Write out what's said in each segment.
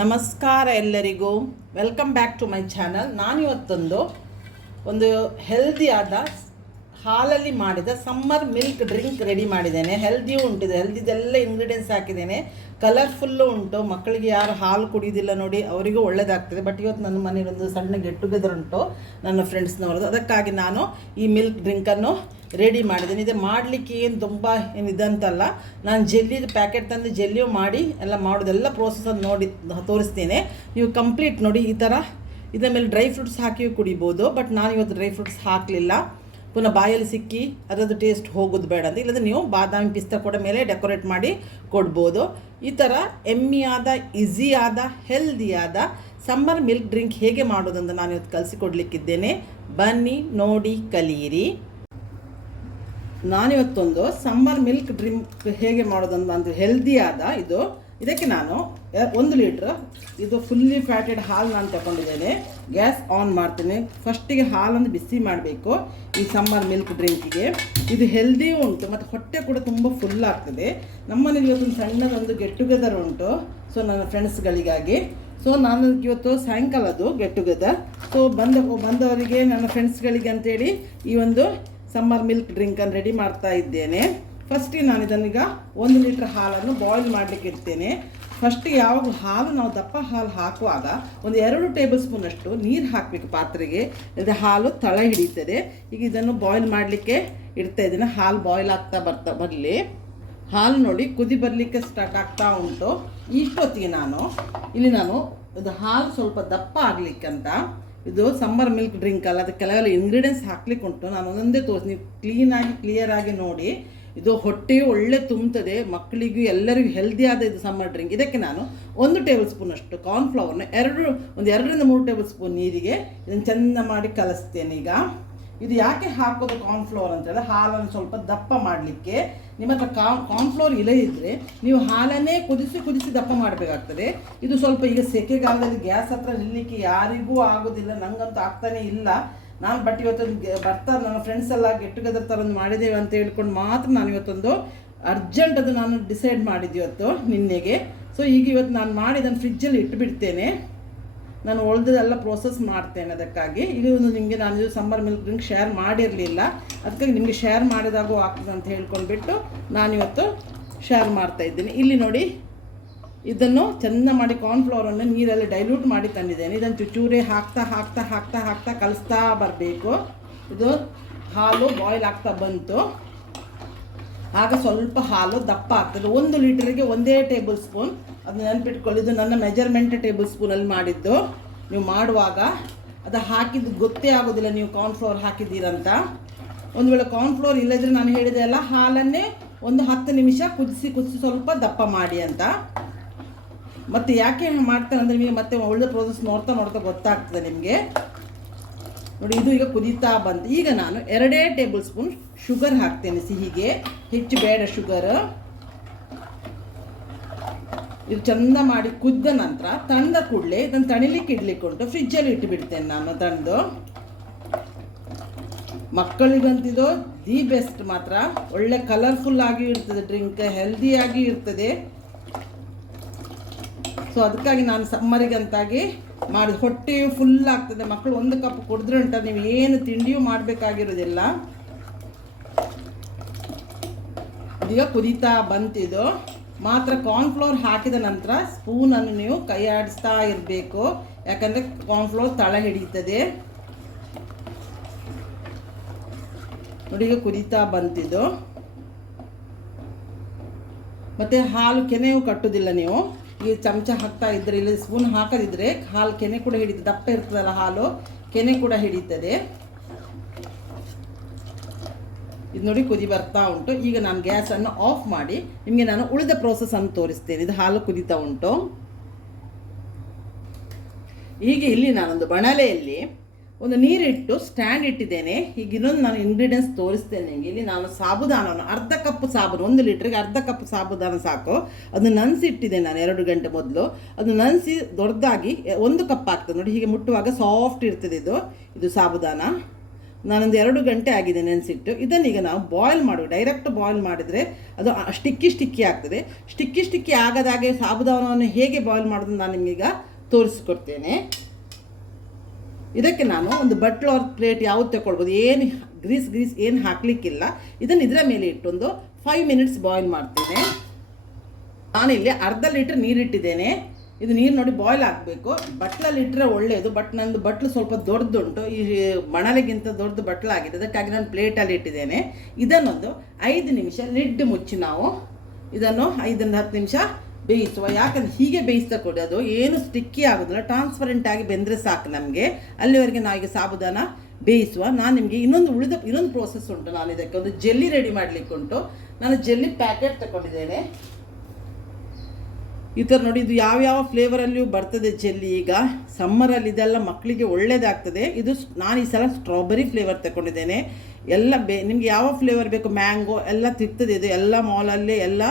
ನಮಸ್ಕಾರ ಎಲ್ಲರಿಗೂ, welcome back to my channel. ನಾನಿವತ್ತೊಂದು ಹೆಲ್ದಿಯಾದ ಹಾಲಲ್ಲಿ ಮಾಡಿದ ಸಮ್ಮರ್ ಮಿಲ್ಕ್ ಡ್ರಿಂಕ್ ರೆಡಿ ಮಾಡಿದ್ದೇನೆ. ಹೆಲ್ದಿಯೂ ಉಂಟಿದೆ, ಹೆಲ್ದಿದೆಲ್ಲ ಇಂಗ್ರೀಡಿಯೆಂಟ್ಸ್ ಹಾಕಿದ್ದೇನೆ. ಕಲರ್ಫುಲ್ಲು ಉಂಟು. ಮಕ್ಕಳಿಗೆ ಯಾರು ಹಾಲು ಕುಡಿಯೋದಿಲ್ಲ ನೋಡಿ, ಅವರಿಗೂ ಒಳ್ಳೆಯದಾಗ್ತದೆ. ಬಟ್ ಇವತ್ತು ನನ್ನ ಮನೇಲಿ ಒಂದು ಸಣ್ಣ ಗೆಟ್ ಟುಗೆದರ್ ಉಂಟು ನನ್ನ ಫ್ರೆಂಡ್ಸ್ನವ್ರದ್ದು. ಅದಕ್ಕಾಗಿ ನಾನು ಈ ಮಿಲ್ಕ್ ಡ್ರಿಂಕನ್ನು ರೆಡಿ ಮಾಡಿದ್ದೇನೆ. ಇದು ಮಾಡಲಿಕ್ಕೆ ಏನು ತುಂಬ ಏನು ಇದಂತಲ್ಲ. ನಾನು ಜೆಲ್ಲಿದು ಪ್ಯಾಕೆಟ್ ತಂದು ಜೆಲ್ಲಿಯೂ ಮಾಡಿ ಎಲ್ಲ ಮಾಡೋದೆಲ್ಲ ಪ್ರೋಸೆಸನ್ನು ನೋಡಿ ತೋರಿಸ್ತೇನೆ. ನೀವು ಕಂಪ್ಲೀಟ್ ನೋಡಿ. ಈ ಥರ ಇದರ ಮೇಲೆ ಡ್ರೈ ಫ್ರೂಟ್ಸ್ ಹಾಕಿ ಕುಡಿಬೋದು. ಬಟ್ ನಾನು ಇವತ್ತು ಡ್ರೈ ಫ್ರೂಟ್ಸ್ ಹಾಕಲಿಲ್ಲ. ಪುನಃ ಬಾಯಲ್ಲಿ ಸಿಕ್ಕಿ ಅದರದ್ದು ಟೇಸ್ಟ್ ಹೋಗೋದು ಬೇಡ ಅಂತ. ಇಲ್ಲದ್ರೆ ನೀವು ಬಾದಾಮಿ ಪಿಸ್ತಾ ಕೂಡ ಮೇಲೆ ಡೆಕೋರೇಟ್ ಮಾಡಿ ಕೊಡ್ಬೋದು. ಈ ಥರ ಎಮ್ಮಿಯಾದ, ಈಸಿಯಾದ, ಹೆಲ್ದಿಯಾದ ಸಮ್ಮರ್ ಮಿಲ್ಕ್ ಡ್ರಿಂಕ್ ಹೇಗೆ ಮಾಡೋದಂತ ನಾನು ಇವತ್ತು ಕಲಿಸಿಕೊಡ್ಲಿಕ್ಕಿದ್ದೇನೆ. ಬನ್ನಿ ನೋಡಿ ಕಲಿಯಿರಿ. ನಾನಿವತ್ತೊಂದು ಸಮ್ಮರ್ ಮಿಲ್ಕ್ ಡ್ರಿಂಕ್ ಹೇಗೆ ಮಾಡೋದಂತ ಅಂದರೆ ಹೆಲ್ದಿಯಾದ ಇದಕ್ಕೆ ನಾನು 1 ಲೀಟ್ರ್ ಇದು ಫುಲ್ಲಿ ಫ್ಯಾಟೆಡ್ ಹಾಲು ನಾನು ತಗೊಂಡಿದ್ದೇನೆ. ಗ್ಯಾಸ್ ಆನ್ ಮಾಡ್ತೇನೆ. ಫಸ್ಟಿಗೆ ಹಾಲನ್ನು ಬಿಸಿ ಮಾಡಬೇಕು ಈ ಸಮ್ಮರ್ ಮಿಲ್ಕ್ ಡ್ರಿಂಕಿಗೆ. ಇದು ಹೆಲ್ದಿ ಉಂಟು ಮತ್ತು ಹೊಟ್ಟೆ ಕೂಡ ತುಂಬ ಫುಲ್ ಆಗ್ತದೆ. ನಮ್ಮನೇಲಿ ಇವತ್ತೊಂದು ಸಣ್ಣದೊಂದು ಗೆಟ್ ಟುಗೆದರ್ ಉಂಟು. ಸೊ ನನ್ನ ಫ್ರೆಂಡ್ಸ್ಗಳಿಗಾಗಿ. ಸೊ ನಾನು ಇವತ್ತು ಸಾಯಂಕಾಲದ್ದು ಗೆಟ್ ಟುಗೆದರ್. ಸೊ ಬಂದವರಿಗೆ ನನ್ನ ಫ್ರೆಂಡ್ಸ್ಗಳಿಗೆ ಅಂತೇಳಿ ಈ ಒಂದು ಸಮ್ಮರ್ ಮಿಲ್ಕ್ ಡ್ರಿಂಕನ್ನು ರೆಡಿ ಮಾಡ್ತಾ ಇದ್ದೇನೆ. ಫಸ್ಟಿಗೆ ನಾನು ಇದನ್ನೀಗ 1 ಲೀಟ್ರ್ ಹಾಲನ್ನು ಬಾಯ್ಲ್ ಮಾಡಲಿಕ್ಕೆ ಇಡ್ತೇನೆ. ಫಸ್ಟಿಗೆ ಯಾವಾಗ ಹಾಲು ನಾವು ದಪ್ಪ ಹಾಲು ಹಾಕುವಾಗ ಒಂದು 2 ಟೇಬಲ್ ಸ್ಪೂನಷ್ಟು ನೀರು ಹಾಕಬೇಕು ಪಾತ್ರೆಗೆ. ಇದು ಹಾಲು ತಳ ಹಿಡಿತದೆ. ಈಗ ಇದನ್ನು ಬಾಯ್ಲ್ ಮಾಡಲಿಕ್ಕೆ ಇಡ್ತಾ ಇದ್ದೇನೆ. ಹಾಲು ಬಾಯ್ಲ್ ಆಗ್ತಾ ಬರಲಿ. ಹಾಲು ನೋಡಿ ಕುದಿ ಬರಲಿಕ್ಕೆ ಸ್ಟಾರ್ಟ್ ಆಗ್ತಾ ಉಂಟು. ಇಷ್ಟೊತ್ತಿಗೆ ನಾನು ಇದು ಹಾಲು ಸ್ವಲ್ಪ ದಪ್ಪ ಆಗಲಿಕ್ಕಂತ, ಇದು ಸಮ್ಮರ್ ಮಿಲ್ಕ್ ಡ್ರಿಂಕ್ ಅಲ್ಲ, ಅದಕ್ಕೆ ಕೆಲವೆಲ್ಲ ಇಂಗ್ರೀಡಿಯೆಂಟ್ಸ್ ಹಾಕ್ಲಿಕ್ಕೆ ಉಂಟು. ನಾನು ಒಂದೊಂದೇ ತೋರಿಸಿ, ನೀವು ಕ್ಲಿಯರಾಗಿ ನೋಡಿ. ಇದು ಹೊಟ್ಟೆಯು ಒಳ್ಳೆ ತುಂಬ್ತದೆ, ಮಕ್ಕಳಿಗೂ ಎಲ್ಲರಿಗೂ ಹೆಲ್ದಿಯಾದ ಇದು ಸಮ್ಮರ್ ಡ್ರಿಂಕ್. ಇದಕ್ಕೆ ನಾನು 1 ಟೇಬಲ್ ಸ್ಪೂನಷ್ಟು ಕಾರ್ನ್ಫ್ಲವರ್ನ 2ರಿಂದ 3 ಟೇಬಲ್ ಸ್ಪೂನ್ ನೀರಿಗೆ ಇದನ್ನು ಚೆಂದ ಮಾಡಿ ಕಲಿಸ್ತೇನೆ. ಈಗ ಇದು ಯಾಕೆ ಹಾಕೋದು ಕಾರ್ನ್ಫ್ಲವರ್ ಅಂತೇಳಿದ್ರೆ ಹಾಲನ್ನು ಸ್ವಲ್ಪ ದಪ್ಪ ಮಾಡಲಿಕ್ಕೆ. ನಿಮ್ಮ ಹತ್ರ ಕಾರ್ನ್ಫ್ಲವರ್ ಇಲ್ಲೇ ಇದ್ದರೆ ನೀವು ಹಾಲನ್ನೇ ಕುದಿಸಿ ದಪ್ಪ ಮಾಡಬೇಕಾಗ್ತದೆ. ಇದು ಸ್ವಲ್ಪ ಈಗ ಸೆಕೆಗಾಲದಲ್ಲಿ ಗ್ಯಾಸ್ ಹತ್ರ ನಿಲ್ಲಲಿಕ್ಕೆ ಯಾರಿಗೂ ಆಗೋದಿಲ್ಲ, ನನಗಂತೂ ಆಗ್ತಾನೇ ಇಲ್ಲ. ನಾನು ಬಟ್ ಇವತ್ತೊಂದು ಬರ್ತಾರೆ ನನ್ನ ಫ್ರೆಂಡ್ಸ್ ಎಲ್ಲ ಗೆಟ್ ಟುಗೆದರ್ ಥರ ಒಂದು ಮಾಡಿದ್ದೇವೆ ಅಂತ ಹೇಳ್ಕೊಂಡು ಮಾತ್ರ ನಾನು ಇವತ್ತೊಂದು ಅರ್ಜೆಂಟ್ ಅದು ನಾನು ಡಿಸೈಡ್ ಮಾಡಿದ್ದು ಇವತ್ತು ನಿನ್ನೆಗೆ. ಸೊ ಈಗ ಇವತ್ತು ನಾನು ಮಾಡಿ ಅದನ್ನು ಫ್ರಿಜ್ಜಲ್ಲಿ ಇಟ್ಟುಬಿಡ್ತೇನೆ. ನಾನು ಉಳಿದೆಲ್ಲ ಪ್ರೋಸೆಸ್ ಮಾಡ್ತೇನೆ. ಅದಕ್ಕಾಗಿ ಈಗ ನಿಮಗೆ ನಾನು ಇದು ಸಮ್ಮರ್ ಮಿಲ್ಕ್ ಡ್ರಿಂಕ್ ಶೇರ್ ಮಾಡಿರಲಿಲ್ಲ, ಅದಕ್ಕಾಗಿ ನಿಮಗೆ ಶೇರ್ ಮಾಡಿದಾಗೂ ಆಗ್ತದೆ ಅಂತ ಹೇಳ್ಕೊಂಡ್ಬಿಟ್ಟು ನಾನಿವತ್ತು ಶೇರ್ ಮಾಡ್ತಾಯಿದ್ದೀನಿ. ಇಲ್ಲಿ ನೋಡಿ, ಇದನ್ನು ಚೆಂದ ಮಾಡಿ ಕಾರ್ನ್ಫ್ಲವರನ್ನು ನೀರಲ್ಲಿ ಡೈಲ್ಯೂಟ್ ಮಾಡಿ ತಂದಿದ್ದೇನೆ. ಇದನ್ನು ಚೂರೇ ಹಾಕ್ತಾ ಕಲಿಸ್ತಾ ಬರಬೇಕು. ಇದು ಹಾಲು ಬಾಯ್ಲ್ ಆಗ್ತಾ ಬಂತು, ಆಗ ಸ್ವಲ್ಪ ಹಾಲು ದಪ್ಪ ಆಗ್ತದೆ. 1 ಲೀಟರಿಗೆ 1 ಟೇಬಲ್ ಸ್ಪೂನ್, ಅದನ್ನ ನೆನಪಿಟ್ಕೊಳ್ಳಿ. ಇದು ನನ್ನ ಮೆಜರ್ಮೆಂಟ್ ಟೇಬಲ್ ಸ್ಪೂನಲ್ಲಿ ಮಾಡಿದ್ದು. ನೀವು ಮಾಡುವಾಗ ಅದು ಹಾಕಿದ್ದು ಗೊತ್ತೇ ಆಗೋದಿಲ್ಲ ನೀವು ಕಾರ್ನ್ಫ್ಲವರ್ ಹಾಕಿದ್ದೀರಂತ. ಒಂದು ವೇಳೆ ಕಾರ್ನ್ಫ್ಲವರ್ ಇಲ್ಲದ್ರೆ ನಾನು ಹೇಳಿದೆ ಅಲ್ಲ, ಹಾಲನ್ನೇ ಒಂದು 10 ನಿಮಿಷ ಕುದಿಸಿ ಸ್ವಲ್ಪ ದಪ್ಪ ಮಾಡಿ ಅಂತ. ಮತ್ತು ಯಾಕೆ ಮಾಡ್ತಾನೆ ಅಂದರೆ ನಿಮಗೆ ಮತ್ತೆ ಒಳ್ಳೆ ಪ್ರೋಸೆಸ್ ನೋಡ್ತಾ ಗೊತ್ತಾಗ್ತದೆ ನಿಮಗೆ. ನೋಡಿ, ಇದು ಈಗ ಕುದೀತಾ ಬಂತು. ಈಗ ನಾನು 2 ಟೇಬಲ್ ಸ್ಪೂನ್ ಶುಗರ್ ಹಾಕ್ತೇನೆ. ಸಿಹಿಗೆ ಹೆಚ್ಚು ಬೇಡ ಶುಗರ್. ಇದು ಚೆಂದ ಮಾಡಿ ಕುದ್ದ ನಂತರ ತಣ್ಣದ ಕೂಡಲೇ ಇದನ್ನು ತಣಿಲಿಕ್ಕೆ ಇಡ್ಲಿಕ್ಕೆ ಉಂಟು. ಫ್ರಿಜ್ಜಲ್ಲಿ ಇಟ್ಟುಬಿಡ್ತೇನೆ ನಾನು ತಣ್ಣದು. ಮಕ್ಕಳಿಗಂತಿದು ದಿ ಬೆಸ್ಟ್ ಮಾತ್ರ. ಒಳ್ಳೆ ಕಲರ್ಫುಲ್ ಆಗಿ ಇರ್ತದೆ ಡ್ರಿಂಕ್, ಹೆಲ್ದಿಯಾಗಿ ಇರ್ತದೆ. ಸೊ ಅದಕ್ಕಾಗಿ ನಾನು ಸಮ್ಮರಿಗಂತಾಗಿ ಮಾಡಿದ. ಹೊಟ್ಟೆಯು ಫುಲ್ ಆಗ್ತದೆ. ಮಕ್ಕಳು 1 ಕಪ್ ಕುಡಿದ್ರೆ ಉಂಟ, ನೀವು ಏನು ತಿಂಡಿಯೂ ಮಾಡಬೇಕಾಗಿರೋದಿಲ್ಲ. ಇದೀಗ ಕುದೀತಾ ಬಂತಿದ್ದು. ಮಾತ್ರ ಕಾರ್ನ್ಫ್ಲವರ್ ಹಾಕಿದ ನಂತರ ಸ್ಪೂನನ್ನು ನೀವು ಕೈ ಆಡಿಸ್ತಾ ಇರಬೇಕು, ಯಾಕಂದರೆ ಕಾರ್ನ್ಫ್ಲವರ್ ತಳ ಹಿಡಿಯುತ್ತದೆ. ನೋಡಿ, ಈಗ ಕುದೀತಾ ಬಂತಿದ್ದು. ಮತ್ತು ಹಾಲು ಕೆನೆಯೂ ಕಟ್ಟೋದಿಲ್ಲ. ನೀವು ಈ ಚಮಚ ಹಾಕ್ತಾ ಇದ್ದರೆ, ಇಲ್ಲ ಸ್ಪೂನ್ ಹಾಕದಿದ್ದರೆ ಹಾಲು ಕೆನೆ ಕೂಡ ಹಿಡಿತದೆ. ದಪ್ಪ ಇರ್ತದಲ್ಲ ಹಾಲು, ಕೆನೆ ಕೂಡ ಹಿಡಿತದೆ. ಇದು ನೋಡಿ ಕುದಿ ಬರ್ತಾ ಉಂಟು. ಈಗ ನಾನು ಗ್ಯಾಸನ್ನು ಆಫ್ ಮಾಡಿ ನಿಮಗೆ ನಾನು ಉಳಿದ ಪ್ರೋಸೆಸ್ಸನ್ನು ತೋರಿಸ್ತೇನೆ. ಇದು ಹಾಲು ಕುದೀತಾ ಉಂಟು. ಈಗ ಇಲ್ಲಿ ನಾನೊಂದು ಬಣಲೆಯಲ್ಲಿ ಒಂದು ನೀರಿಟ್ಟು ಸ್ಟ್ಯಾಂಡ್ ಇಟ್ಟಿದ್ದೇನೆ. ಈಗ ಇನ್ನೊಂದು ನಾನು ಇಂಗ್ರೀಡಿಯೆಂಟ್ಸ್ ತೋರಿಸ್ತೇನೆ ನಿಮಗೆ. ಇಲ್ಲಿ ನಾನು ಸಾಬುದಾನವನ್ನು 1/2 ಕಪ್ ಸಾಬೂನು, 1 ಲೀಟ್ರಿಗೆ 1/2 ಕಪ್ ಸಾಬುದಾನ ಸಾಕು. ಅದನ್ನು ನೆನೆಸಿಟ್ಟಿದ್ದೇನೆ ನಾನು 2 ಗಂಟೆ ಮೊದಲು. ಅದು ನೆನೆಸಿ ದೊಡ್ಡದಾಗಿ 1 ಕಪ್ ಆಗ್ತದೆ ನೋಡಿ. ಹೀಗೆ ಮುಟ್ಟುವಾಗ ಸಾಫ್ಟ್ ಇರ್ತದೆ ಇದು ಸಾಬುದಾನ. ನಾನೊಂದು 2 ಗಂಟೆ ಆಗಿದೆ ನೆನೆಸಿಟ್ಟು. ಇದನ್ನೀಗ ನಾವು ಬಾಯ್ಲ್ ಮಾಡುವ. ಡೈರೆಕ್ಟ್ ಬಾಯ್ಲ್ ಮಾಡಿದರೆ ಅದು ಸ್ಟಿಕ್ಕಿ ಆಗ್ತದೆ. ಸ್ಟಿಕ್ಕಿ ಆಗದಾಗೆ ಸಾಬುದಾನವನ್ನು ಹೇಗೆ ಬಾಯ್ಲ್ ಮಾಡೋದು ನಾನು ನಿಮಗೀಗ ತೋರಿಸ್ಕೊಡ್ತೇನೆ. ಇದಕ್ಕೆ ನಾನು ಒಂದು ಬಟ್ಲು ಆರ್ ಪ್ಲೇಟ್ ಯಾವುದು ತಗೊಳ್ಬೋದು, ಏನು ಗ್ರೀಸ್ ಏನು ಹಾಕಲಿಕ್ಕಿಲ್ಲ. ಇದನ್ನು ಇದರ ಮೇಲೆ ಇಟ್ಟೊಂದು 5 ಮಿನಿಟ್ಸ್ ಬಾಯ್ಲ್ ಮಾಡ್ತೇನೆ. ನಾನಿಲ್ಲಿ ಅರ್ಧ ಲೀಟ್ರ್ ನೀರಿಟ್ಟಿದ್ದೇನೆ. ಇದು ನೀರು ನೋಡಿ ಬಾಯ್ಲ್ ಆಗಬೇಕು. ಬಟ್ಲಲ್ಲಿ ಇಟ್ಟರೆ ಒಳ್ಳೆಯದು, ಬಟ್ ನಂದು ಬಟ್ಲು ಸ್ವಲ್ಪ ದೊಡ್ಡದುಂಟು, ಈ ಮಣಲೆಗಿಂತ ದೊಡ್ಡ ಬಟ್ಲಾಗಿದೆ. ಅದಕ್ಕಾಗಿ ನಾನು ಪ್ಲೇಟಲ್ಲಿ ಇಟ್ಟಿದ್ದೇನೆ. ಇದನ್ನೊಂದು 5 ನಿಮಿಷ ಲಿಡ್ ಮುಚ್ಚಿ ನಾವು ಇದನ್ನು 5ರಿಂದ 10 ನಿಮಿಷ ಬೇಯಿಸುವ. ಯಾಕಂದರೆ ಹೀಗೆ ಬೇಯಿಸ್ತಾ ಕೊಡಿ, ಅದು ಏನು ಸ್ಟಿಕ್ಕಿ ಆಗೋದಿಲ್ಲ, ಟ್ರಾನ್ಸ್ಪರೆಂಟ್ ಆಗಿ ಬೆಂದರೆ ಸಾಕು ನಮಗೆ. ಅಲ್ಲಿವರೆಗೆ ನಾವೀಗ ಸಾಬುದಾನ ಬೇಯಿಸುವ. ನಾನು ನಿಮಗೆ ಇನ್ನೊಂದು ಪ್ರೋಸೆಸ್ ಉಂಟು. ನಾನು ಇದಕ್ಕೆ ಒಂದು ಜೆಲ್ಲಿ ರೆಡಿ ಮಾಡಲಿಕ್ಕೆ ಉಂಟು. ನಾನು ಜೆಲ್ಲಿ ಪ್ಯಾಕೆಟ್ ತಗೊಂಡಿದ್ದೇನೆ. ಈ ಥರ ನೋಡಿ, ಇದು ಯಾವ್ಯಾವ ಫ್ಲೇವರಲ್ಲಿಯೂ ಬರ್ತದೆ ಜೆಲ್ಲಿ. ಈಗ ಸಮ್ಮರಲ್ಲಿ ಇದೆಲ್ಲ ಮಕ್ಕಳಿಗೆ ಒಳ್ಳೆಯದಾಗ್ತದೆ. ಇದು ನಾನು ಈ ಸಲ ಸ್ಟ್ರಾಬೆರಿ ಫ್ಲೇವರ್ ತಗೊಂಡಿದ್ದೇನೆ. ಎಲ್ಲ ನಿಮಗೆ ಯಾವ ಫ್ಲೇವರ್ ಬೇಕು, ಮ್ಯಾಂಗೋ ಎಲ್ಲ ಸಿಗ್ತದೆ. ಇದು ಎಲ್ಲ ಮಾಲಲ್ಲಿ, ಎಲ್ಲ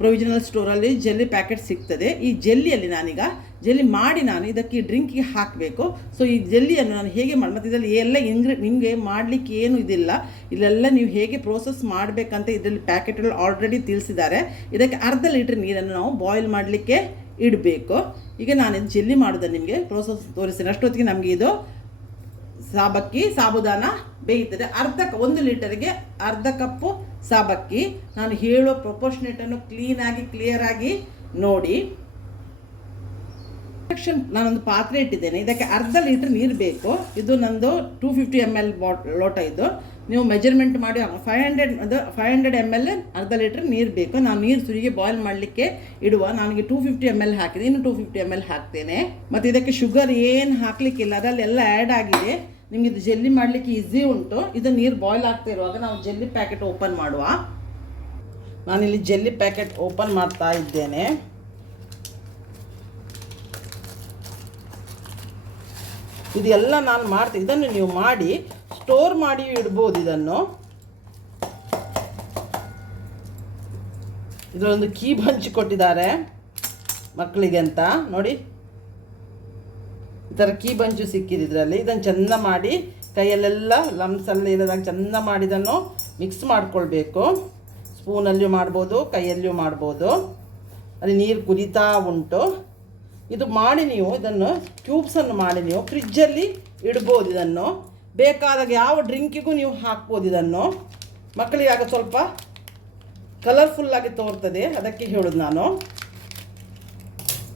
ಪ್ರೊವಿಷನಲ್ ಸ್ಟೋರಲ್ಲಿ ಜೆಲ್ಲಿ ಪ್ಯಾಕೆಟ್ ಸಿಗ್ತದೆ. ಈ ಜೆಲ್ಲಿಯಲ್ಲಿ ನಾನೀಗ ಜೆಲ್ಲಿ ಮಾಡಿ ನಾನು ಇದಕ್ಕೆ ಡ್ರಿಂಕಿಗೆ ಹಾಕಬೇಕು. ಸೊ ಈ ಜೆಲ್ಲಿಯನ್ನು ನಾನು ಹೇಗೆ ಮಾಡಿ, ಮತ್ತು ಇದರಲ್ಲಿ ಎಲ್ಲ ನಿಮಗೆ ಮಾಡಲಿಕ್ಕೆ ಏನು ಇದಿಲ್ಲ, ಇಲ್ಲೆಲ್ಲ ನೀವು ಹೇಗೆ ಪ್ರೋಸೆಸ್ ಮಾಡಬೇಕಂತ ಇದರಲ್ಲಿ ಪ್ಯಾಕೆಟಲ್ಲಿ ಆಲ್ರೆಡಿ ತಿಳಿಸಿದ್ದಾರೆ. ಇದಕ್ಕೆ ಅರ್ಧ ಲೀಟ್ರ್ ನೀರನ್ನು ನಾವು ಬಾಯ್ಲ್ ಮಾಡಲಿಕ್ಕೆ ಇಡಬೇಕು. ಈಗ ನಾನು ಇದು ಜೆಲ್ಲಿ ಮಾಡೋದನ್ನು ನಿಮಗೆ ಪ್ರೋಸೆಸ್ ತೋರಿಸ್ತೇನೆ. ಅಷ್ಟೊತ್ತಿಗೆ ನಮಗೆ ಇದು ಸಾಬುದಾನ ಬೇಯುತ್ತದೆ. 1 ಲೀಟರ್ಗೆ ಅರ್ಧ ಕಪ್ಪು ಸಾಬಕ್ಕಿ. ನಾನು ಹೇಳೋ ಪ್ರೊಪೋರ್ಷನೇಟನ್ನು ಕ್ಲಿಯರಾಗಿ ನೋಡಿ. ನಾನೊಂದು ಪಾತ್ರೆ ಇಟ್ಟಿದ್ದೇನೆ. ಇದಕ್ಕೆ ಅರ್ಧ ಲೀಟ್ರ್ ನೀರು ಬೇಕು. ಇದು ನಂದು 250 ml ಲೋಟ. ಇದು ನೀವು ಮೆಜರ್ಮೆಂಟ್ ಮಾಡಿ 500 ml ಅರ್ಧ ಲೀಟ್ರ್ ನೀರು ಬೇಕು. ನಾನು ನೀರು ಸುರಿಗೆ ಬಾಯ್ಲ್ ಮಾಡಲಿಕ್ಕೆ ಇಡುವ. ನನಗೆ 250 ml ಹಾಕಿದೆ, ಇನ್ನು 250 ml ಹಾಕ್ತೇನೆ. ಮತ್ತು ಇದಕ್ಕೆ ಶುಗರ್ ಏನು ಹಾಕಲಿಕ್ಕಿಲ್ಲ, ಅದರಲ್ಲೆಲ್ಲ ಆ್ಯಡ್ ಆಗಿದೆ. ನಿಮಗೆ ಇದು ಜೆಲ್ಲಿ ಮಾಡಲಿಕ್ಕೆ ಈಸಿ ಉಂಟು. ಇದು ನೀರು ಬಾಯ್ಲ್ ಆಗ್ತಾ ಇರುವಾಗ ನಾವು ಜೆಲ್ಲಿ ಪ್ಯಾಕೆಟ್ ಓಪನ್ ಮಾಡುವ. ನಾನಿಲ್ಲಿ ಜೆಲ್ಲಿ ಪ್ಯಾಕೆಟ್ ಓಪನ್ ಮಾಡ್ತಾ ಇದ್ದೇನೆ. ಇದೆಲ್ಲ ನಾನು ಮಾಡ್ತೀನಿ. ಇದನ್ನು ನೀವು ಮಾಡಿ ಸ್ಟೋರ್ ಮಾಡಿ ಇಡ್ಬೋದು. ಇದರೊಂದು ಕೀ ಬಂಚ್ ಕೊಟ್ಟಿದ್ದಾರೆ ಮಕ್ಕಳಿಗೆ ಅಂತ ನೋಡಿ. ಈ ಥರ ಕೀ ಬಂಚು ಸಿಕ್ಕಿದೆ ಇದರಲ್ಲಿ. ಇದನ್ನು ಚೆಂದ ಮಾಡಿ ಕೈಯಲ್ಲೆಲ್ಲ ಲಮ್ಸಲ್ಲಿ ಇರೋದಾಗ ಚೆಂದ ಮಾಡಿ ಇದನ್ನು ಮಿಕ್ಸ್ ಮಾಡಿಕೊಳ್ಬೇಕು. ಸ್ಪೂನಲ್ಲಿಯೂ ಮಾಡ್ಬೋದು, ಕೈಯಲ್ಲಿಯೂ ಮಾಡ್ಬೋದು. ಅಲ್ಲಿ ನೀರು ಕುದೀತಾ ಉಂಟು. ಇದು ಮಾಡಿ ನೀವು ಇದನ್ನು ಕ್ಯೂಬ್ಸನ್ನು ಮಾಡಿ ನೀವು ಫ್ರಿಜ್ಜಲ್ಲಿ ಇಡ್ಬೋದು. ಇದನ್ನು ಬೇಕಾದಾಗ ಯಾವ ಡ್ರಿಂಕಿಗೂ ನೀವು ಹಾಕ್ಬೋದು. ಇದನ್ನು ಮಕ್ಕಳಿಗೆ ಆಗ ಸ್ವಲ್ಪ ಕಲರ್ಫುಲ್ಲಾಗಿ ತೋರ್ತದೆ, ಅದಕ್ಕೆ ಹೇಳೋದು ನಾನು.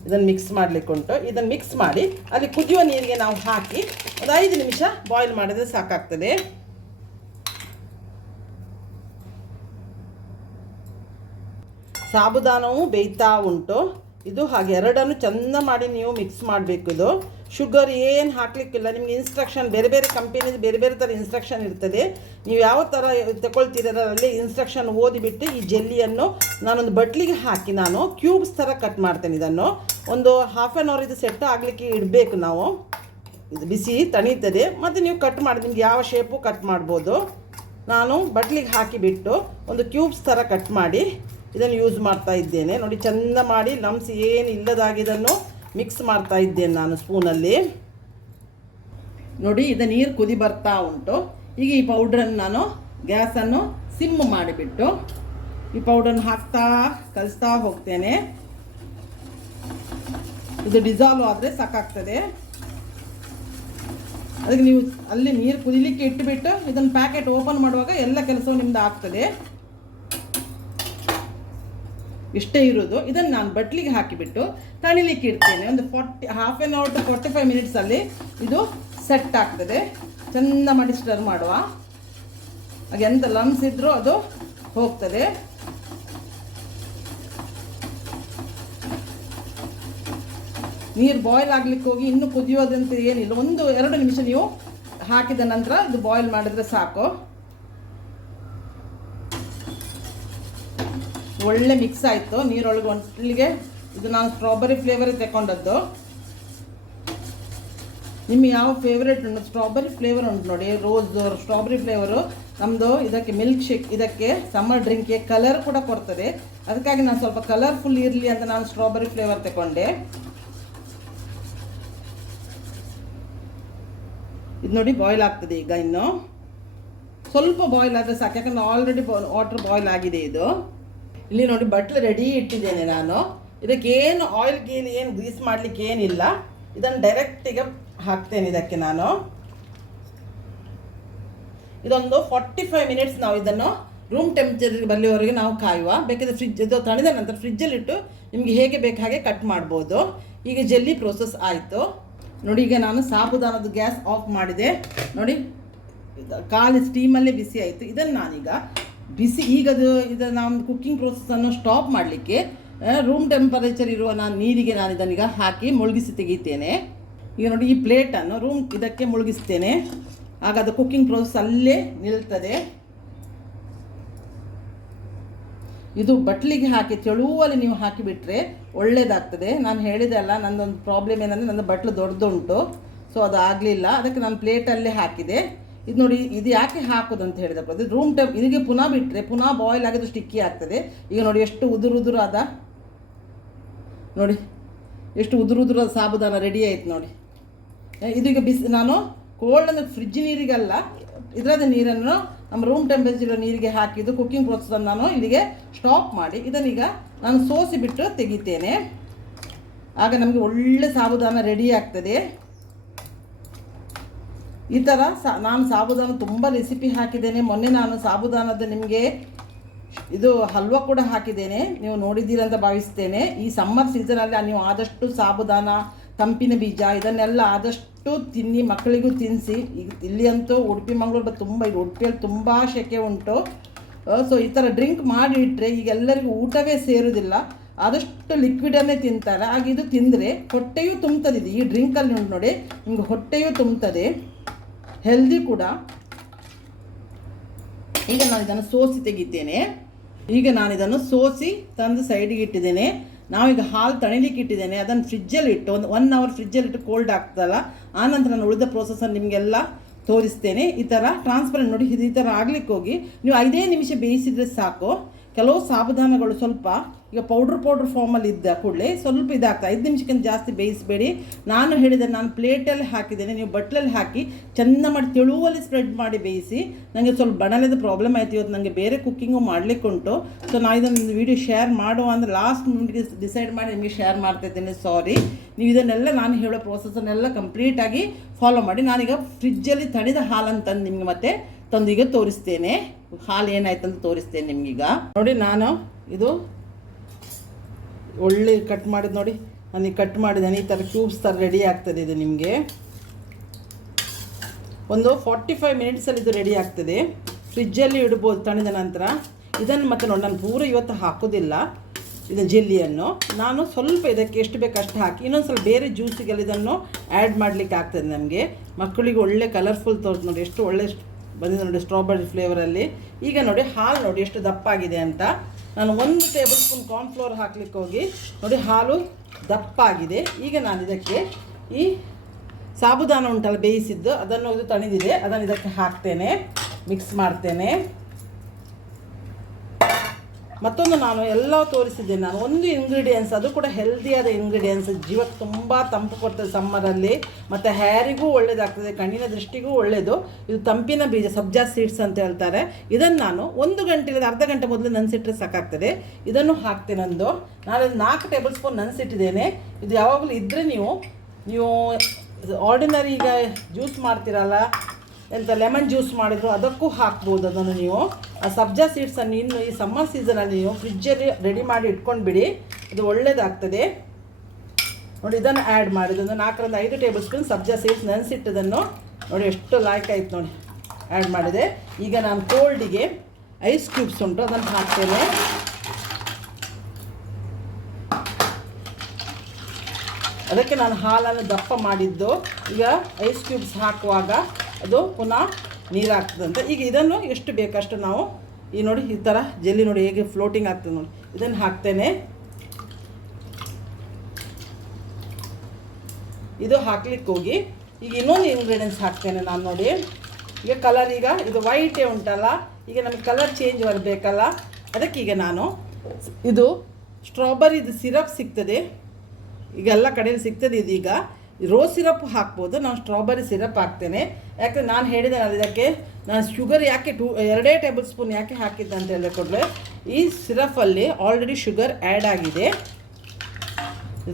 ಇದನ್ನು ಮಿಕ್ಸ್ ಮಾಡಲಿಕ್ಕೆ ಉಂಟು. ಇದನ್ನು ಮಿಕ್ಸ್ ಮಾಡಿ ಅಲ್ಲಿ ಕುದಿಯುವ ನೀರಿಗೆ ನಾವು ಹಾಕಿ ಒಂದು 5 ನಿಮಿಷ ಬಾಯ್ಲ್ ಮಾಡಿದರೆ ಸಾಕಾಗ್ತದೆ. ಸಾಬುದಾನವು ಬೇಯ್ತಾ ಉಂಟು. ಇದು ಹಾಗೆ ಎರಡನ್ನು ಚೆಂದ ಮಾಡಿ ನೀವು ಮಿಕ್ಸ್ ಮಾಡಬೇಕು. ಇದು ಶುಗರ್ ಏನು ಹಾಕಲಿಕ್ಕಿಲ್ಲ. ನಿಮಗೆ ಇನ್ಸ್ಟ್ರಕ್ಷನ್ ಬೇರೆ ಬೇರೆ ಕಂಪನಿದು ಬೇರೆ ಬೇರೆ ಥರ ಇನ್ಸ್ಟ್ರಕ್ಷನ್ ಇರ್ತದೆ. ನೀವು ಯಾವ ಥರ ತಗೊಳ್ತೀರಲ್ಲಿ ಇನ್ಸ್ಟ್ರಕ್ಷನ್ ಓದಿಬಿಟ್ಟು ಈ ಜೆಲ್ಲಿಯನ್ನು ನಾನೊಂದು ಬಟ್ಲಿಗೆ ಹಾಕಿ ನಾನು ಕ್ಯೂಬ್ಸ್ ಥರ ಕಟ್ ಮಾಡ್ತೇನೆ. ಇದನ್ನು ಒಂದು 1/2 hour ಇದು ಸೆಟ್ ಆಗಲಿಕ್ಕೆ ಇಡಬೇಕು ನಾವು. ಇದು ಬಿಸಿ ತಣೀತದೆ. ಮತ್ತು ನೀವು ಕಟ್ ಮಾಡಿ ನಿಮ್ಗೆ ಯಾವ ಶೇಪು ಕಟ್ ಮಾಡ್ಬೋದು. ನಾನು ಬಟ್ಲಿಗೆ ಹಾಕಿಬಿಟ್ಟು ಒಂದು ಕ್ಯೂಬ್ಸ್ ಥರ ಕಟ್ ಮಾಡಿ ಇದನ್ನು ಯೂಸ್ ಮಾಡ್ತಾ ಇದ್ದೇನೆ. ನೋಡಿ, ಚೆಂದ ಮಾಡಿ ಲಮ್ಸ್ ಏನು ಇಲ್ಲದಾಗಿ ಇದನ್ನು ಮಿಕ್ಸ್ ಮಾಡ್ತಾ ಇದ್ದೇನೆ ನಾನು ಸ್ಪೂನಲ್ಲಿ. ನೋಡಿ, ಇದು ನೀರು ಕುದಿ ಬರ್ತಾ ಉಂಟು. ಈಗ ಈ ಪೌಡ್ರನ್ನು ನಾನು ಗ್ಯಾಸನ್ನು ಸಿಮ್ ಮಾಡಿಬಿಟ್ಟು ಈ ಪೌಡ್ರನ್ನು ಹಾಕ್ತಾ ಕಲಿಸ್ತಾ ಹೋಗ್ತೇನೆ. ಇದು ಡಿಸಾಲ್ವ್ ಆದರೆ ಸಾಕಾಗ್ತದೆ. ಅದಕ್ಕೆ ನೀವು ಅಲ್ಲಿ ನೀರು ಕುದಿಲಿಕ್ಕೆ ಇಟ್ಟುಬಿಟ್ಟು ಇದನ್ನು ಪ್ಯಾಕೆಟ್ ಓಪನ್ ಮಾಡುವಾಗ ಎಲ್ಲ ಕೆಲಸವು ನಿಮ್ದು ಆಗ್ತದೆ. ಇಷ್ಟೇ ಇರೋದು. ಇದನ್ನು ನಾನು ಬಟ್ಲಿಗೆ ಹಾಕಿಬಿಟ್ಟು ತಣಿಲಿಕ್ಕೆ ಇಡ್ತೇನೆ. ಒಂದು 1/2 hour to 45 minutesಲ್ಲಿ ಇದು ಸೆಟ್ ಆಗ್ತದೆ. ಚೆಂದ ಮಾಡಿ ಸ್ಟರ್ ಮಾಡುವ. ಹಾಗೆ ಎಂತ ಲಮ್ಸ್ ಇದ್ದರೂ ಅದು ಹೋಗ್ತದೆ. ನೀರು ಬಾಯ್ಲ್ ಆಗಲಿಕ್ಕೆ ಹೋಗಿ ಇನ್ನೂ ಕುದಿಯೋದಂತ ಏನಿಲ್ಲ. 1-2 ನಿಮಿಷ ನೀವು ಹಾಕಿದ ನಂತರ ಇದು ಬಾಯ್ಲ್ ಮಾಡಿದ್ರೆ ಸಾಕು. ಒಳ್ಳೆ ಮಿಕ್ಸ್ ಆಯಿತು ನೀರೊಳಗೆ ಒಂಟಿಗೆ. ಇದು ನಾನು ಸ್ಟ್ರಾಬೆರಿ ಫ್ಲೇವರೇ ತಗೊಂಡದ್ದು. ನಿಮಗೆ ಯಾವ ಫೇವ್ರೇಟ್ ಉಂಟು? ಸ್ಟ್ರಾಬೆರಿ ಫ್ಲೇವರ್ ಉಂಟು ನೋಡಿ, ರೋಸ್ ಸ್ಟ್ರಾಬೆರಿ ಫ್ಲೇವರು ನಮ್ಮದು. ಇದಕ್ಕೆ ಮಿಲ್ಕ್ ಶೇಕ್, ಇದಕ್ಕೆ ಸಮ್ಮರ್ ಡ್ರಿಂಕ್ಗೆ ಕಲರ್ ಕೂಡ ಕೊಡ್ತದೆ. ಅದಕ್ಕಾಗಿ ನಾನು ಸ್ವಲ್ಪ ಕಲರ್ಫುಲ್ ಇರಲಿ ಅಂತ ನಾನು ಸ್ಟ್ರಾಬೆರಿ ಫ್ಲೇವರ್ ತಗೊಂಡೆ. ಇದು ನೋಡಿ ಬಾಯ್ಲ್ ಆಗ್ತದೆ ಈಗ. ಇನ್ನು ಸ್ವಲ್ಪ ಬಾಯ್ಲ್ ಆದರೆ ಸಾಕು, ಯಾಕಂದರೆ ಆಲ್ರೆಡಿ ವಾಟರ್ ಬಾಯ್ಲ್ ಆಗಿದೆ ಇದು. ಇಲ್ಲಿ ನೋಡಿ ಬಟ್ಲು ರೆಡಿ ಇಟ್ಟಿದ್ದೇನೆ ನಾನು. ಇದಕ್ಕೇನು ಆಯಿಲ್ ಗೀಲ್ ಏನು ಗ್ರೀಸ್ ಮಾಡಲಿಕ್ಕೆ ಏನಿಲ್ಲ. ಇದನ್ನು ಡೈರೆಕ್ಟಿಗೆ ಹಾಕ್ತೇನೆ ಇದಕ್ಕೆ ನಾನು. ಇದೊಂದು 45 ಮಿನಿಟ್ಸ್ ನಾವು ಇದನ್ನು ರೂಮ್ ಟೆಂಪ್ರೇಚರ್ಗೆ ಬಲ್ಲಿವರೆಗೆ ನಾವು ಕಾಯುವ. ಬೇಕಾದರೆ ಫ್ರಿಜ್ ಇದು ತಣಿದ ನಂತರ ಫ್ರಿಜ್ಜಲ್ಲಿಟ್ಟು ನಿಮಗೆ ಹೇಗೆ ಬೇಕು ಹಾಗೆ ಕಟ್ ಮಾಡ್ಬೋದು. ಈಗ ಜೆಲ್ಲಿ ಪ್ರೋಸೆಸ್ ಆಯಿತು ನೋಡಿ. ಈಗ ನಾನು ಸಾಬುದಾನದ ಗ್ಯಾಸ್ ಆಫ್ ಮಾಡಿದೆ ನೋಡಿ. ಖಾಲಿ ಸ್ಟೀಮಲ್ಲೇ ಬಿಸಿ ಆಯಿತು. ಇದನ್ನು ನಾನೀಗ ಇದು ನಾವು ಕುಕ್ಕಿಂಗ್ ಪ್ರೋಸೆಸ್ಸನ್ನು ಸ್ಟಾಪ್ ಮಾಡಲಿಕ್ಕೆ ರೂಮ್ ಟೆಂಪರೇಚರ್ ಇರುವ ನೀರಿಗೆ ನಾನು ಇದನ್ನೀಗ ಹಾಕಿ ಮುಳುಗಿಸಿ ತೆಗಿತೇನೆ. ಈಗ ನೋಡಿ ಈ ಪ್ಲೇಟನ್ನು ಇದಕ್ಕೆ ಮುಳುಗಿಸ್ತೇನೆ. ಆಗ ಅದು ಕುಕ್ಕಿಂಗ್ ಪ್ರೋಸೆಸ್ ಅಲ್ಲೇ ನಿಲ್ತದೆ. ಇದು ಬಟ್ಲಿಗೆ ಹಾಕಿ ತೆಳುವಲ್ಲಿ ನೀವು ಹಾಕಿಬಿಟ್ರೆ ಒಳ್ಳೆಯದಾಗ್ತದೆ. ನಾನು ಹೇಳಿದೆ ಅಲ್ಲ, ನನ್ನದೊಂದು ಪ್ರಾಬ್ಲಮ್ ಏನಂದರೆ ನನ್ನ ಬಟ್ಲು ದೊಡ್ಡದುಂಟು, ಸೊ ಅದು ಆಗಲಿಲ್ಲ. ಅದಕ್ಕೆ ನಾನು ಪ್ಲೇಟಲ್ಲೇ ಹಾಕಿದೆ. ಇದು ನೋಡಿ, ಇದು ಯಾಕೆ ಹಾಕೋದು ಅಂತ ಹೇಳಿದಪ್ಪ, ಅದು ಇದಕ್ಕೆ ಪುನಃ ಬಿಟ್ಟರೆ ಪುನಃ ಬಾಯ್ಲ್ ಆಗಿದ್ದು ಸ್ಟಿಕ್ಕಿ ಆಗ್ತದೆ. ಈಗ ನೋಡಿ ಎಷ್ಟು ಉದುರು ಆದ ನೋಡಿ, ಎಷ್ಟು ಉದುರು ಸಾಬುದಾನ ರೆಡಿ ಆಯ್ತು ನೋಡಿ. ಇದೀಗ ನಾನು ಕೋಲ್ಡ್ ಅಂದರೆ ಫ್ರಿಜ್ ನೀರಿಗಲ್ಲ, ಇದರದ ನೀರನ್ನು ನಮ್ಮ ರೂಮ್ ಟೆಂಪರೇಚರ್ ನೀರಿಗೆ ಹಾಕಿದ್ದು ಕುಕ್ಕಿಂಗ್ ಪ್ರೋಸೆಸ್ಸನ್ನು ನಾನು ಇಲ್ಲಿಗೆ ಸ್ಟಾಪ್ ಮಾಡಿ ಇದನ್ನೀಗ ನಾನು ಸೋಸಿಬಿಟ್ಟು ತೆಗಿತೇನೆ. ಆಗ ನಮಗೆ ಒಳ್ಳೆ ಸಾಬುದಾನ ರೆಡಿ ಆಗ್ತದೆ. ಈ ಥರ ನಾನು ಸಾಬುದಾನ ತುಂಬ ರೆಸಿಪಿ ಹಾಕಿದ್ದೇನೆ. ಮೊನ್ನೆ ನಾನು ಸಾಬುದಾನದ ನಿಮಗೆ ಇದು ಹಲ್ವಾ ಕೂಡ ಹಾಕಿದ್ದೇನೆ, ನೀವು ನೋಡಿದ್ದೀರಂತ ಭಾವಿಸ್ತೇನೆ. ಈ ಸಮ್ಮರ್ ಸೀಸನಲ್ಲಿ ನೀವು ಆದಷ್ಟು ಸಾಬುದಾನ, ತಂಪಿನ ಬೀಜ ಇದನ್ನೆಲ್ಲ ಆದಷ್ಟು ತಿನ್ನಿ, ಮಕ್ಕಳಿಗೂ ತಿನ್ನಿಸಿ. ಈಗ ಇಲ್ಲಿ ಅಂತೂ ಉಡುಪಿ ಮಂಗಳೂರು ಈಗ ಉಡುಪಿಯಲ್ಲಿ ತುಂಬ ಸೆಕೆ ಉಂಟು. ಸೊ ಈ ಥರ ಡ್ರಿಂಕ್ ಮಾಡಿಟ್ರೆ ಈಗ ಎಲ್ಲರಿಗೂ ಊಟವೇ ಸೇರೋದಿಲ್ಲ, ಆದಷ್ಟು ಲಿಕ್ವಿಡನ್ನೇ ತಿಂತಾರೆ. ಆಗ ಇದು ತಿಂದರೆ ಹೊಟ್ಟೆಯೂ ತುಂಬ್ತದೆ. ಈ ಡ್ರಿಂಕಲ್ಲಿ ಉಂಟು ನೋಡಿ, ನಿಮಗೆ ಹೊಟ್ಟೆಯೂ ತುಂಬ್ತದೆ, ಹೆಲ್ದಿ ಕೂಡ. ಈಗ ನಾನು ಇದನ್ನು ಸೋಸಿ ತೆಗಿತೇನೆ. ಈಗ ನಾನು ಇದನ್ನು ಸೋಸಿ ತಂದು ಸೈಡಿಗೆ ಇಟ್ಟಿದ್ದೇನೆ. ನಾವೀಗ ಹಾಲು ತಣಿಲಿಕ್ಕೆ ಇಟ್ಟಿದ್ದೇನೆ. ಅದನ್ನು ಫ್ರಿಜ್ಜಲ್ಲಿ ಇಟ್ಟು 1 ಅವರ್ ಫ್ರಿಜ್ಜಲ್ಲಿಟ್ಟು ಕೋಲ್ಡ್ ಆಗ್ತದಲ್ಲ, ಆನಂತರ ನಾನು ಉಳಿದ ಪ್ರೋಸೆಸನ್ನು ನಿಮಗೆಲ್ಲ ತೋರಿಸ್ತೇನೆ. ಈ ಥರ ಟ್ರಾನ್ಸ್ಪರೆಂಟ್ ನೋಡಿ, ಈ ಥರ ಆಗ್ಲಿಕ್ಕೆ ಹೋಗಿ ನೀವು 5 ನಿಮಿಷ ಬೇಯಿಸಿದರೆ ಸಾಕು. ಕೆಲವು ಸಾಬುದಾನಗಳು ಸ್ವಲ್ಪ ಈಗ ಪೌಡ್ರ್ ಫಾರ್ಮಲ್ಲಿ ಇದ್ದ ಕೂಡಲೇ ಸ್ವಲ್ಪ ಇದಾಗ್ತದೆ. 5 ನಿಮಿಷಕ್ಕಿಂತ ಜಾಸ್ತಿ ಬೇಯಿಸಬೇಡಿ. ನಾನು ಹೇಳಿದೆ, ನಾನು ಪ್ಲೇಟಲ್ಲಿ ಹಾಕಿದ್ದೇನೆ, ನೀವು ಬಟ್ಲಲ್ಲಿ ಹಾಕಿ ಚೆಂದ ಮಾಡಿ ತೆಳುವಲ್ಲಿ ಸ್ಪ್ರೆಡ್ ಮಾಡಿ ಬೇಯಿಸಿ. ನನಗೆ ಸ್ವಲ್ಪ ಬಣಲೆದ ಪ್ರಾಬ್ಲಮ್ ಆಯಿತು ಇವತ್ತು, ನನಗೆ ಬೇರೆ ಕುಕ್ಕಿಂಗು ಮಾಡಲಿಕ್ಕೆ ಉಂಟು. ಸೊ ನಾನು ಇದನ್ನು ವೀಡಿಯೋ ಶೇರ್ ಮಾಡುವ ಅಂದರೆ ಲಾಸ್ಟ್ ಮಿನಿಟ್ಗೆ ಡಿಸೈಡ್ ಮಾಡಿ ನಿಮಗೆ ಶೇರ್ ಮಾಡ್ತಾಯಿದ್ದೇನೆ. ಸಾರಿ. ನೀವು ಇದನ್ನೆಲ್ಲ ನಾನು ಹೇಳೋ ಪ್ರೋಸೆಸನ್ನೆಲ್ಲ ಕಂಪ್ಲೀಟಾಗಿ ಫಾಲೋ ಮಾಡಿ. ನಾನೀಗ ಫ್ರಿಜ್ಜಲ್ಲಿ ತಣಿದ ಹಾಲನ್ನು ತಂದು ನಿಮಗೆ ಮತ್ತೆ ತಂದೀಗ ತೋರಿಸ್ತೇನೆ. ಹಾಲು ಏನಾಯ್ತು ಅಂತ ತೋರಿಸ್ತೇನೆ ನಿಮಗೀಗ ನೋಡಿ. ನಾನು ಇದು ಒಳ್ಳೆ ಕಟ್ ಮಾಡಿದ್ದು ನೋಡಿ, ನನಗೆ ಕಟ್ ಮಾಡಿದ್ದೇನೆ. ಈ ಥರ ಕ್ಯೂಬ್ಸ್ ಥರ ರೆಡಿ ಆಗ್ತದೆ. ಇದು ನಿಮಗೆ ಒಂದು 45 ಮಿನಿಟ್ಸಲ್ಲಿ ಇದು ರೆಡಿ ಆಗ್ತದೆ. ಫ್ರಿಜ್ಜಲ್ಲಿ ಇಡ್ಬೋದು ತಣಿದ ನಂತರ. ಇದನ್ನು ಮತ್ತೆ ನೋಡಿ, ನಾನು ಪೂರ ಇವತ್ತು ಹಾಕೋದಿಲ್ಲ ಇದು ಜೆಲ್ಲಿಯನ್ನು. ನಾನು ಸ್ವಲ್ಪ ಇದಕ್ಕೆ ಎಷ್ಟು ಬೇಕು ಅಷ್ಟು ಹಾಕಿ ಇನ್ನೊಂದು ಸ್ವಲ್ಪ ಬೇರೆ ಜ್ಯೂಸಿಗೆಲ್ಲ ಇದನ್ನು ಆ್ಯಡ್ ಮಾಡಲಿಕ್ಕೆ ಆಗ್ತದೆ. ನಮಗೆ ಮಕ್ಕಳಿಗೆ ಒಳ್ಳೆ ಕಲರ್ಫುಲ್ ತೋರಿಸಿ ನೋಡಿ, ಎಷ್ಟು ಒಳ್ಳೆ ಬಂದಿದೆ ನೋಡಿ, ಸ್ಟ್ರಾಬೆರಿ ಫ್ಲೇವರಲ್ಲಿ. ಈಗ ನೋಡಿ ಹಾಲು ನೋಡಿ ಎಷ್ಟು ದಪ್ಪಾಗಿದೆ ಅಂತ. ನಾನು 1 ಟೇಬಲ್ ಸ್ಪೂನ್ ಕಾರ್ನ್ಫ್ಲೋರ್ ಹಾಕ್ಲಿಕ್ಕೆ ಹೋಗಿ ನೋಡಿ ಹಾಲು ದಪ್ಪಾಗಿದೆ. ಈಗ ನಾನು ಇದಕ್ಕೆ ಈ ಸಾಬುದಾನ ಉಂಟಲ್ಲ ಬೇಯಿಸಿದ್ದು, ಅದನ್ನು ಇದು ತಣಿದಿದೆ, ಅದನ್ನು ಇದಕ್ಕೆ ಹಾಕ್ತೇನೆ, ಮಿಕ್ಸ್ ಮಾಡ್ತೇನೆ. ಮತ್ತೊಂದು ನಾನು ಎಲ್ಲ ತೋರಿಸಿದ್ದೇನೆ. ನಾನು ಒಂದು ಇಂಗ್ರೀಡಿಯೆಂಟ್ಸ್, ಅದು ಕೂಡ ಹೆಲ್ದಿಯಾದ ಇಂಗ್ರೀಡಿಯೆಂಟ್ಸ್, ಜೀವಕ್ಕೆ ತುಂಬ ತಂಪು ಕೊಡ್ತದೆ ಸಮ್ಮರಲ್ಲಿ, ಮತ್ತು ಹೇರಿಗೂ ಒಳ್ಳೆಯದಾಗ್ತದೆ, ಕಣ್ಣಿನ ದೃಷ್ಟಿಗೂ ಒಳ್ಳೆಯದು. ಇದು ತಂಪಿನ ಬೀಜ, ಸಬ್ಜಾ ಸೀಡ್ಸ್ ಅಂತ ಹೇಳ್ತಾರೆ. ಇದನ್ನು ನಾನು 1 ಗಂಟೆ ಇಲ್ಲ ಅರ್ಧ ಗಂಟೆ ಮೊದಲು ನೆನೆಸಿಟ್ರೆ ಸಾಕಾಗ್ತದೆ. ಇದನ್ನು ಹಾಕ್ತೇನೆ. ನಾನು 4 ಟೇಬಲ್ ಸ್ಪೂನ್ ನೆನೆಸಿಟ್ಟಿದ್ದೇನೆ. ಇದು ಯಾವಾಗಲೂ ಇದ್ದರೆ ನೀವು ಆರ್ಡಿನರಿ ಈಗ ಜ್ಯೂಸ್ ಮಾಡ್ತೀರಲ್ಲ, ಎಂತ ಲೆಮನ್ ಜ್ಯೂಸ್ ಮಾಡಿದ್ರು ಅದಕ್ಕೂ ಹಾಕ್ಬೋದು ಅದನ್ನು ನೀವು. ಆ ಸಬ್ಜಾ ಸೀಡ್ಸನ್ನು ಇನ್ನು ಈ ಸಮ್ಮರ್ ಸೀಸನಲ್ಲಿ ನೀವು ಫ್ರಿಜ್ಜಲ್ಲಿ ರೆಡಿ ಮಾಡಿ ಇಟ್ಕೊಂಡ್ಬಿಡಿ, ಇದು ಒಳ್ಳೆಯದಾಗ್ತದೆ ನೋಡಿ. ಇದನ್ನು ಆ್ಯಡ್ ಮಾಡಿದ್ದು 4 ರಿಂದ 5 ಟೇಬಲ್ ಸ್ಪೂನ್ ಸಬ್ಜಾ ಸೀಡ್ಸ್ ನೆನೆಸಿಟ್ಟದನ್ನು ನೋಡಿ, ಎಷ್ಟು ಲಾಯ್ಕ್ ಆಯ್ತು ನೋಡಿ, ಆ್ಯಡ್ ಮಾಡಿದೆ. ಈಗ ನಾನು ಕೋಲ್ಡಿಗೆ ಐಸ್ ಕ್ಯೂಬ್ಸ್ ಉಂಟು, ಅದನ್ನು ಹಾಕ್ತೇನೆ. ಅದಕ್ಕೆ ನಾನು ಹಾಲನ್ನು ದಪ್ಪ ಮಾಡಿದ್ದು. ಈಗ ಐಸ್ ಕ್ಯೂಬ್ಸ್ ಹಾಕುವಾಗ ಅದು ಪುನಃ ನೀರು ಆಗ್ತದಂತೆ. ಈಗ ಇದನ್ನು ಎಷ್ಟು ಬೇಕಷ್ಟು ನಾವು ಈ ನೋಡಿ ಈ ಥರ ಜೆಲ್ಲಿ ನೋಡಿ ಹೇಗೆ ಫ್ಲೋಟಿಂಗ್ ಆಗ್ತದೆ ನೋಡಿ, ಇದನ್ನು ಹಾಕ್ತೇನೆ. ಇದು ಹಾಕ್ಲಿಕ್ಕೆ ಹೋಗಿ ಈಗ ಇನ್ನೊಂದು ಇಂಗ್ರೀಡಿಯೆಂಟ್ಸ್ ಹಾಕ್ತೇನೆ ನಾನು ನೋಡಿ. ಈಗ ಕಲರ್, ಈಗ ಇದು ವೈಟೇ ಉಂಟಲ್ಲ, ಈಗ ನಮಗೆ ಕಲರ್ ಚೇಂಜ್ ಬರಬೇಕಲ್ಲ, ಅದಕ್ಕೆ ಈಗ ನಾನು ಇದು ಸ್ಟ್ರಾಬೆರಿದು ಸಿರಪ್ ಸಿಗ್ತದೆ, ಈಗ ಎಲ್ಲ ಕಡೆಯಲ್ಲಿ ಸಿಗ್ತದೆ. ಇದೀಗ ರೋಸ್ ಸಿರಪ್ ಹಾಕ್ಬೋದು, ನಾನು ಸ್ಟ್ರಾಬೆರಿ ಸಿರಪ್ ಹಾಕ್ತೇನೆ. ಯಾಕಂದರೆ ನಾನು ಹೇಳಿದೆ ಇದಕ್ಕೆ ನಾನು ಶುಗರ್ ಯಾಕೆ 2 ಟೇಬಲ್ ಸ್ಪೂನ್ ಯಾಕೆ ಹಾಕಿದ್ದೆ ಅಂತ ಹೇಳಿಕೊಂಡ್ರೆ ಈ ಸಿರಫಲ್ಲಿ ಆಲ್ರೆಡಿ ಶುಗರ್ ಆ್ಯಡ್ ಆಗಿದೆ.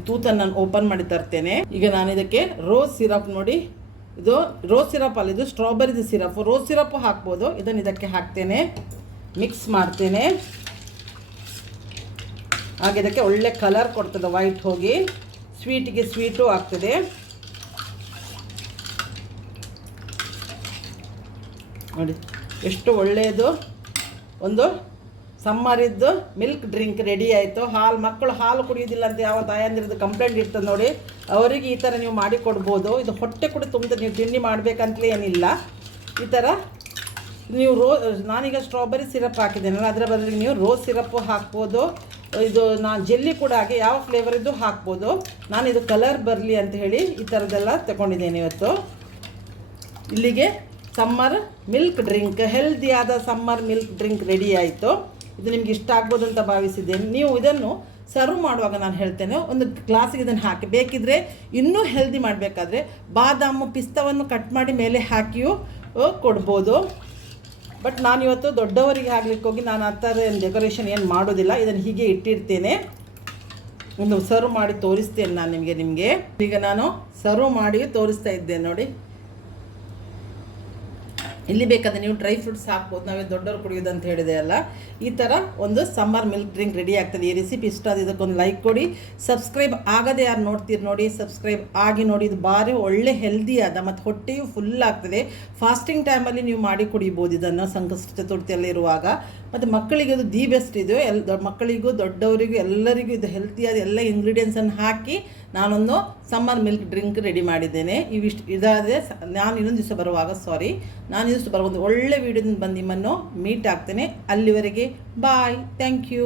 ತೂತನ್ನು ನಾನು ಓಪನ್ ಮಾಡಿ ತರ್ತೇನೆ. ಈಗ ನಾನು ಇದಕ್ಕೆ ರೋಸ್ ಸಿರಪ್ ನೋಡಿ, ಇದು ರೋಸ್ ಸಿರಪ್ ಅಲ್ಲ, ಇದು ಸ್ಟ್ರಾಬೆರಿದು ಸಿರಪ್. ರೋಸ್ ಸಿರಪ್ಪು ಹಾಕ್ಬೋದು. ಇದನ್ನು ಇದಕ್ಕೆ ಹಾಕ್ತೇನೆ, ಮಿಕ್ಸ್ ಮಾಡ್ತೇನೆ. ಹಾಗೆ ಇದಕ್ಕೆ ಒಳ್ಳೆ ಕಲರ್ ಕೊಡ್ತದೆ, ವೈಟ್ ಹೋಗಿ ಸ್ವೀಟಿಗೆ ಸ್ವೀಟು ಆಗ್ತದೆ. ನೋಡಿ ಎಷ್ಟು ಒಳ್ಳೆಯದು, ಒಂದು ಸಮ್ಮರಿದ್ದು ಮಿಲ್ಕ್ ಡ್ರಿಂಕ್ ರೆಡಿ ಆಯಿತು. ಮಕ್ಕಳು ಹಾಲು ಕುಡಿಯೋದಿಲ್ಲ ಅಂತ ಯಾವ ತಾಯಂದಿರದ್ದು ಕಂಪ್ಲೇಂಟ್ ಇರ್ತದೆ ನೋಡಿ, ಅವರಿಗೆ ಈ ಥರ ನೀವು ಮಾಡಿ ಕೊಡ್ಬೋದು. ಇದು ಹೊಟ್ಟೆ ಕೂಡ ತುಂಬ ನೀವು ತಿಂಡಿ ಮಾಡಬೇಕಂತಲೇ ಏನಿಲ್ಲ. ಈ ಥರ ನೀವು ನಾನೀಗ ಸ್ಟ್ರಾಬೆರಿ ಸಿರಪ್ ಹಾಕಿದ್ದೇನಲ್ಲ, ಅದರ ಬದಲಿಗೆ ನೀವು ರೋಸ್ ಸಿರಪ್ಪು ಹಾಕ್ಬೋದು. ಇದು ನಾನು ಜೆಲ್ಲಿ ಕೂಡ ಹಾಗೆ ಯಾವ ಫ್ಲೇವರಿದ್ದು ಹಾಕ್ಬೋದು. ನಾನು ಇದು ಕಲರ್ ಬರಲಿ ಅಂತ ಹೇಳಿ ಈ ಥರದ್ದೆಲ್ಲ ತಗೊಂಡಿದ್ದೇನೆ ಇವತ್ತು. ಇಲ್ಲಿಗೆ ಸಮ್ಮರ್ ಮಿಲ್ಕ್ ಡ್ರಿಂಕ್, ಹೆಲ್ದಿಯಾದ ಸಮ್ಮರ್ ಮಿಲ್ಕ್ ಡ್ರಿಂಕ್ ರೆಡಿ ಆಯಿತು. ಇದು ನಿಮ್ಗೆ ಇಷ್ಟ ಆಗ್ಬೋದು ಅಂತ ಭಾವಿಸಿದ್ದೇನೆ. ನೀವು ಇದನ್ನು ಸರ್ವ್ ಮಾಡುವಾಗ ನಾನು ಹೇಳ್ತೇನೆ, ಒಂದು ಗ್ಲಾಸಿಗೆ ಇದನ್ನು ಹಾಕಿ, ಬೇಕಿದ್ದರೆ ಇನ್ನೂ ಹೆಲ್ದಿ ಮಾಡಬೇಕಾದ್ರೆ ಬಾದಾಮು ಪಿಸ್ತವನ್ನು ಕಟ್ ಮಾಡಿ ಮೇಲೆ ಹಾಕಿಯೂ ಕೊಡ್ಬೋದು. ಬಟ್ ನಾನಿವತ್ತು ದೊಡ್ಡವರಿಗೆ ಹಾಕ್ಲಿಕ್ಕೆ ಹೋಗಿ ನಾನು ಆ ಥರ ಡೆಕೋರೇಷನ್ ಏನು ಮಾಡೋದಿಲ್ಲ, ಇದನ್ನು ಹೀಗೆ ಇಟ್ಟಿರ್ತೇನೆ. ಒಂದು ಸರ್ವ್ ಮಾಡಿ ತೋರಿಸ್ತೇನೆ ನಾನು ನಿಮಗೆ. ಈಗ ನಾನು ಸರ್ವ್ ಮಾಡಿ ತೋರಿಸ್ತಾ ಇದ್ದೇನೆ ನೋಡಿ. ಇಲ್ಲಿ ಬೇಕಾದರೆ ನೀವು ಡ್ರೈ ಫ್ರೂಟ್ಸ್ ಹಾಕ್ಬೋದು, ನಾವೇ ದೊಡ್ಡವರು ಕುಡಿಯೋದು ಅಂತ ಹೇಳಿದೆ ಅಲ್ಲ. ಈ ಥರ ಒಂದು ಸಮ್ಮರ್ ಮಿಲ್ಕ್ ಡ್ರಿಂಕ್ ರೆಡಿ ಆಗ್ತದೆ. ಈ ರೆಸಿಪಿ ಇಷ್ಟ ಆದ ಇದಕ್ಕೊಂದು ಲೈಕ್ ಕೊಡಿ. ಸಬ್ಸ್ಕ್ರೈಬ್ ಆಗದೆ ಯಾರು ನೋಡ್ತೀರಿ ನೋಡಿ, ಸಬ್ಸ್ಕ್ರೈಬ್ ಆಗಿ ನೋಡಿ. ಇದು ಭಾರಿ ಒಳ್ಳೆ ಹೆಲ್ದಿಯಾದ ಮತ್ತು ಹೊಟ್ಟೆಯು ಫುಲ್ ಆಗ್ತದೆ. ಫಾಸ್ಟಿಂಗ್ ಟೈಮಲ್ಲಿ ನೀವು ಮಾಡಿ ಕುಡಿಬೋದು ಇದನ್ನು, ಸಂಕಷ್ಟ ಚತುರ್ಥಿಯಲ್ಲಿ ಇರುವಾಗ. ಮತ್ತು ಮಕ್ಕಳಿಗೆ ಅದು ದಿ ಬೆಸ್ಟ್ ಇದು. ಮಕ್ಕಳಿಗೂ ದೊಡ್ಡವರಿಗೂ ಎಲ್ಲರಿಗೂ ಇದು ಹೆಲ್ತಿಯಾದ ಎಲ್ಲ ಇಂಗ್ರೀಡಿಯೆಂಟ್ಸನ್ನು ಹಾಕಿ ನಾನೊಂದು ಸಮ್ಮರ್ ಮಿಲ್ಕ್ ಡ್ರಿಂಕ್ ರೆಡಿ ಮಾಡಿದ್ದೇನೆ. ಇದಾದರೆ ನಾನು ಇನ್ನೊಂದು ದಿವಸ ಬರುವಾಗ ಒಂದು ಒಳ್ಳೆ ವೀಡಿಯೋದಿಂದ ಬಂದು ನಿಮ್ಮನ್ನು ಮೀಟ್ ಆಗ್ತೇನೆ. ಅಲ್ಲಿವರೆಗೆ ಬಾಯ್, ಥ್ಯಾಂಕ್ ಯು.